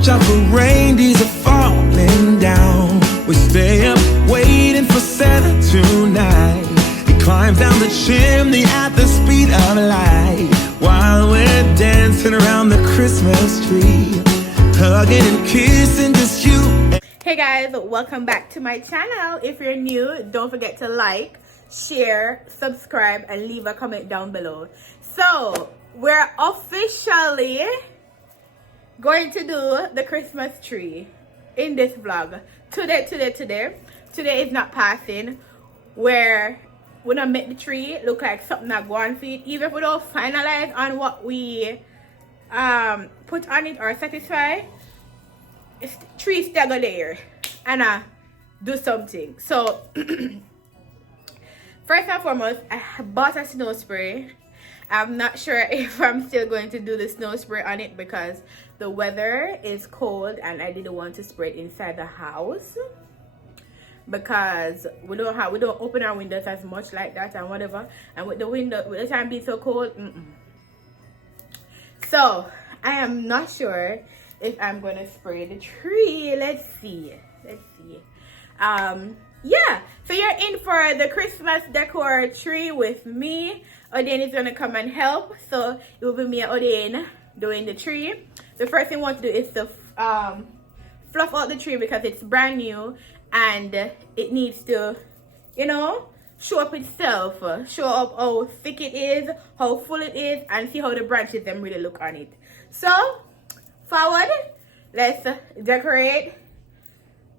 watch out for reindeers are falling down. We stay up waiting for Santa tonight. He climbs down the chimney at the speed of light, while we're dancing around the Christmas tree, hugging and kissing just you. Hey guys, welcome back to my channel. If you're new, don't forget to like, share, subscribe, and leave a comment down below. So we're officially going to do the Christmas tree in this vlog. Today is not passing where we don't make the tree look like something that go on feet. Even if we don't finalize on what we put on it or satisfy, it's tree still go there and do something. So first and foremost, I bought a snow spray. I'm not sure if I'm still going to do the snow spray on it because the weather is cold and I didn't want to spray it inside the house because we don't open our windows as much like that and whatever, and with the time being so cold, so I am not sure if I'm gonna spray the tree. Let's see. Yeah, so you're in for the Christmas decor tree with me. Odin is gonna come and help, so it will be me and Odin doing the tree. The first thing we want to do is to fluff out the tree because it's brand new and it needs to, you know, show up itself, show up how thick it is, how full it is, and see how the branches them really look on it. So forward, let's decorate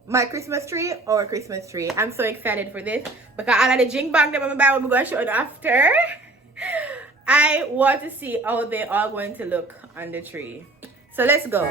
my Christmas tree, our Christmas tree. I'm so excited for this because all of the jing bang that I'm going to show you after. I want to see how they are going to look on the tree. So let's go.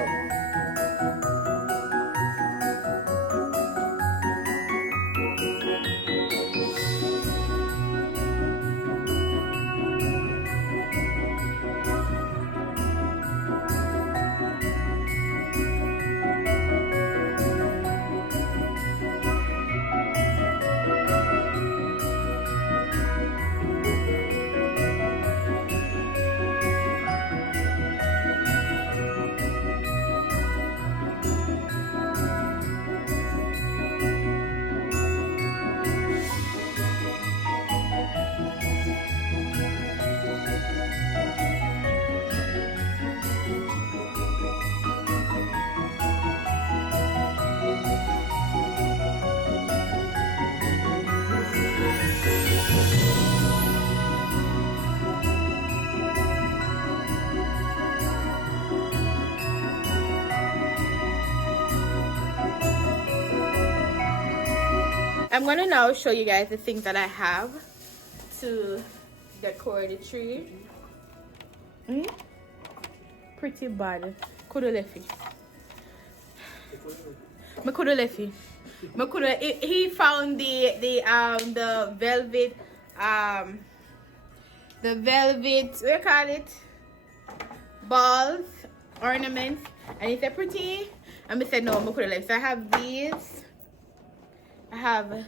I'm gonna now show you guys the things that I have to decor the tree. Pretty bad. Coulda left it. Me coulda left it. Me coulda. He found the velvet what do you call it? Balls, ornaments, and he said pretty. And I said no, me coulda left. So I have these. I have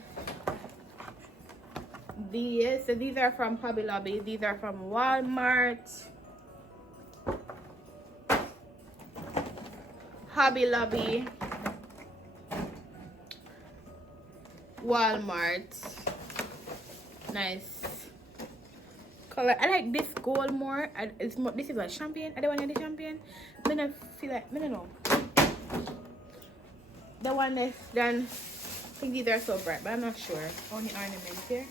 these. So these are from Hobby Lobby. These are from Walmart. Hobby Lobby. Walmart. Nice color. I like this gold more. It's more. This is what champagne. I don't want the champagne. Then I feel like I don't know. The one that's done. I think these are so bright, but I'm not sure. Only ornaments here.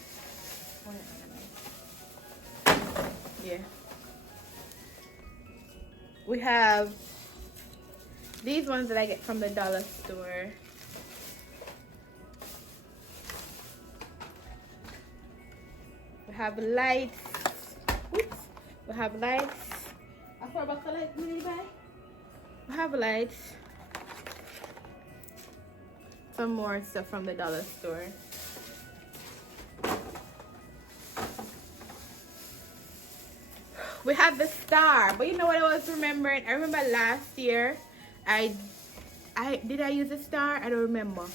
Only ornaments. Yeah. We have these ones that I get from the dollar store. We have lights. Oops. We have lights. I forgot the lights. We have lights. Some more stuff from the dollar store. We have the star, but you know what I was remembering? I remember last year I did I use a star? I don't remember.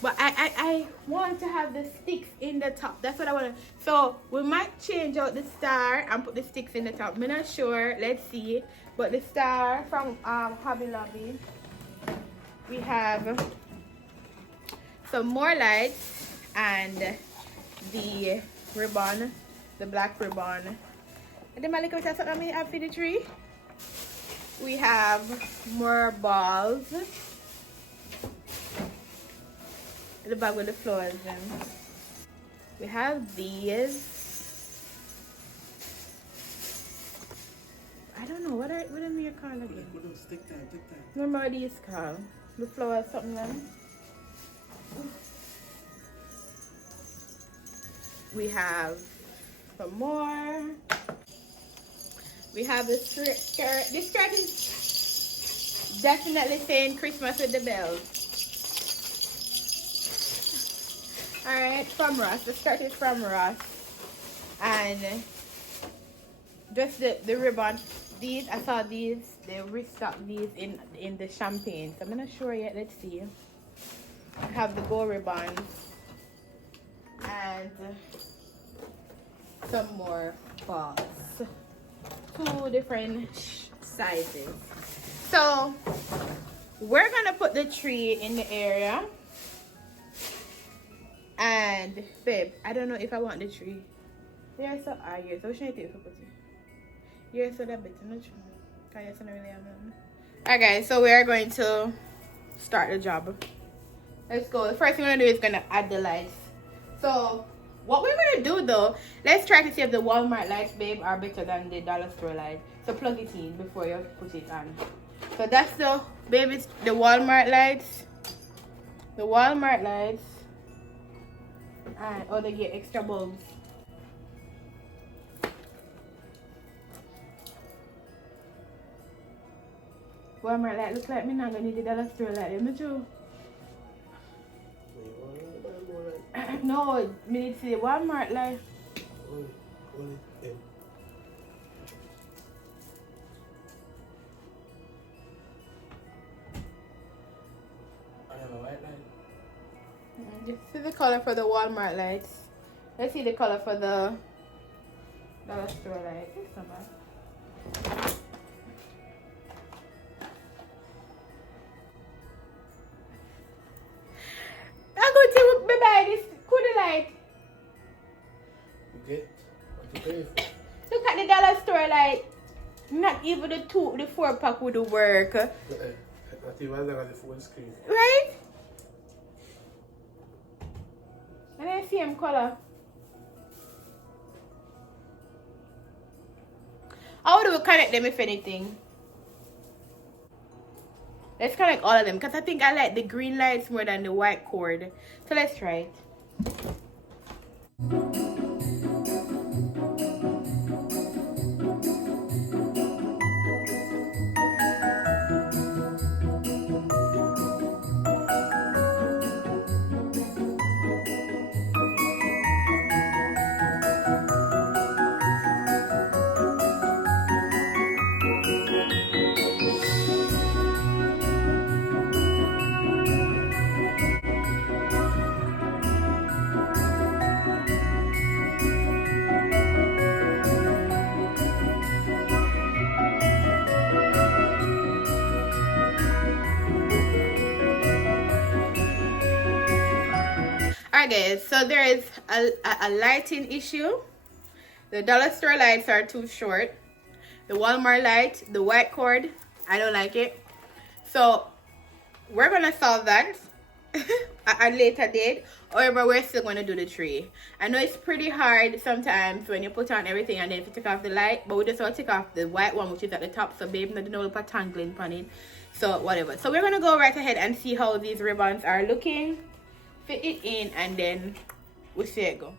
But I want to have the sticks in the top. That's what I want to. So we might change out the star and put the sticks in the top. I'm not sure. Let's see. But the star from Hobby Lobby. we have some more lights and the ribbon, the black ribbon. And then Malika, what's something I have for the tree? We have more balls. The bag with the flowers then. We have these. I don't know what are they called again. Stick time. Remember what these called? The flowers something then. We have some more. We have the skirt. This skirt is definitely saying Christmas with the bells. Alright, from Ross. The skirt is from Ross. And just the ribbon. These, I saw these, they restocked these in the champagne. So I'm not sure yet. Let's see. I have the gold ribbons. And some more balls. 2 different sizes. So we're gonna put the tree in the area. And babe, I don't know if I want the tree. You're so argued. So what should I do if I put it? You're so that better, not true. Because you're really Alright guys, so we are going to start the job. Let's go. The first thing we're gonna do is gonna add the lights. So what we're gonna do though, let's try to see if the Walmart lights, babe, are better than the dollar store light. So plug it in before you put it on. So that's the, babe, it's the Walmart lights. The Walmart lights. And oh, they get extra bulbs. Walmart light look like me not gonna need the dollar store light, am I true? No, me need to see the Walmart light. This is the color for the Walmart lights. Let's see the color for the dollar store light. It's not bad. I'm going to buy this Kuda light. Okay. What you pay for? Look at the dollar store light. Not even the 4-pack would work. Not even as long as the full screen. Right? And I see him color. How do we connect them if anything? Let's connect all of them because I think I like the green lights more than the white cord. So let's try it. Alright guys, so there is a lighting issue. The dollar store lights are too short. The Walmart light, the white cord, I don't like it. So we're gonna solve that at a later date. However, we're still gonna do the tree. I know it's pretty hard sometimes when you put on everything and then if you take off the light, but we just want to take off the white one which is at the top, so babe, not know put tangling on it. So whatever. So we're gonna go right ahead and see how these ribbons are looking. Fit it in and then we'll see it go.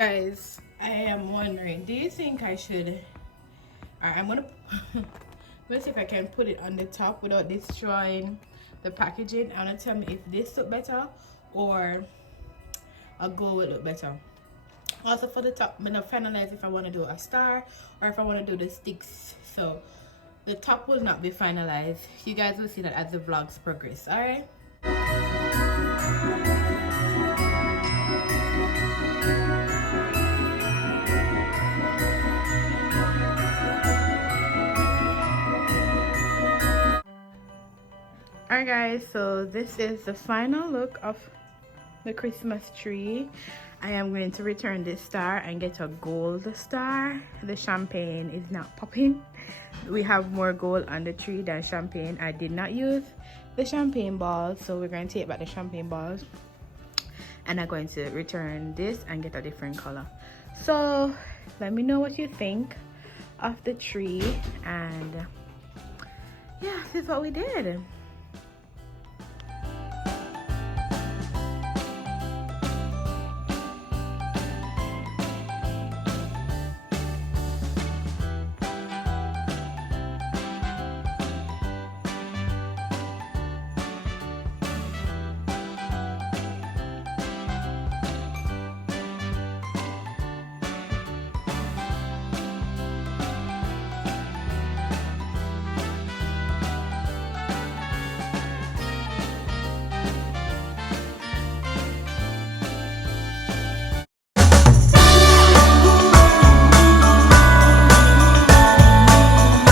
Guys, I am wondering, do you think I should, I'm gonna let's see if I can put it on the top without destroying the packaging. I'm gonna tell me if this look better or a gold will look better. Also for the top, I'm gonna finalize if I want to do a star or if I want to do the sticks. So the top will not be finalized. You guys will see that as the vlogs progress. All right. Alright guys, so this is the final look of the Christmas tree. I am going to return this star and get a gold star. The champagne is not popping. We have more gold on the tree than champagne. I did not use the champagne balls, so we're going to take back the champagne balls and I'm going to return this and get a different color. So let me know what you think of the tree, and yeah, this is what we did.